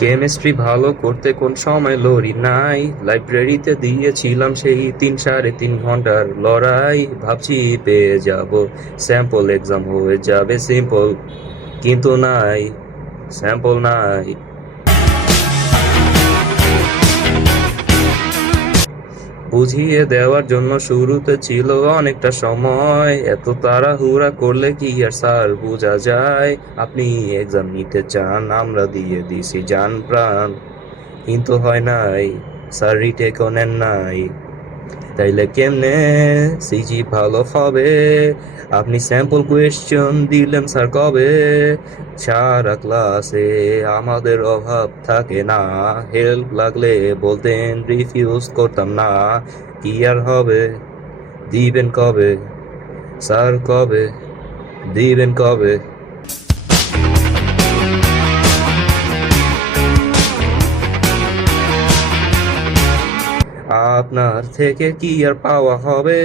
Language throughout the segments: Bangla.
কেমিস্ট্রি ভালো করতে কোন সময় লড়ি নাই, লাইব্রেরিতে দিয়েছিলাম সেই 3.5 ঘন্টার লড়াই। ভাবছি পেয়ে যাব স্যাম্পল, এক্সাম হয়ে যাবে সিম্পল, কিন্তু নাই, স্যাম্পল নাই। বুঝিয়ে দেওয়ার জন্য শুরুতে ছিল অনেকটা সময়, এত তাড়াহুড়া করলে কি আর স্যার বোঝা যায়? আপনি এক্সাম নিতে চান, আমরা দিয়ে দিছি জান প্রাণ, কিন্তু হয় নাই, স্যার রিটেকও নেন নাই। তাইলে কেমনে সিজি ভালো হবে? আপনি স্যাম্পল কোয়েশ্চন দিলেন স্যার কবে? সারা ক্লাসে আমাদের অভাব থাকে না, হেল্প লাগলে বলতেন, রিফিউজ করতাম না। কি আর হবে, দিবেন কবে স্যার, কবে দিবেন কবে? আপনার থেকে কি আর পাওয়া হবে?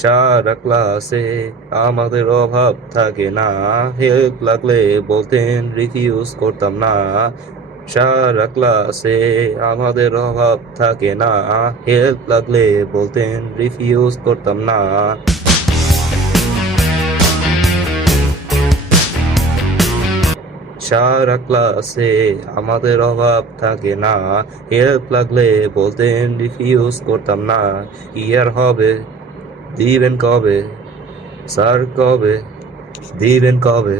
সারা ক্লাসে আমাদের অভাব থাকে না, হেল্প লাগলে বলতেন, রিফিউজ করতাম না। সারা ক্লাসে আমাদের অভাব থাকে না, হেল্প লাগলে বলতেন, রিফিউজ করতাম না। সারা ক্লাসে আমাদের অভাব থাকে না, হেল্প লাগলে বলতেন, রিফিউজ করতাম না। কি আর হবে, দিবেন কবে স্যার, কবে দিবেন কবে?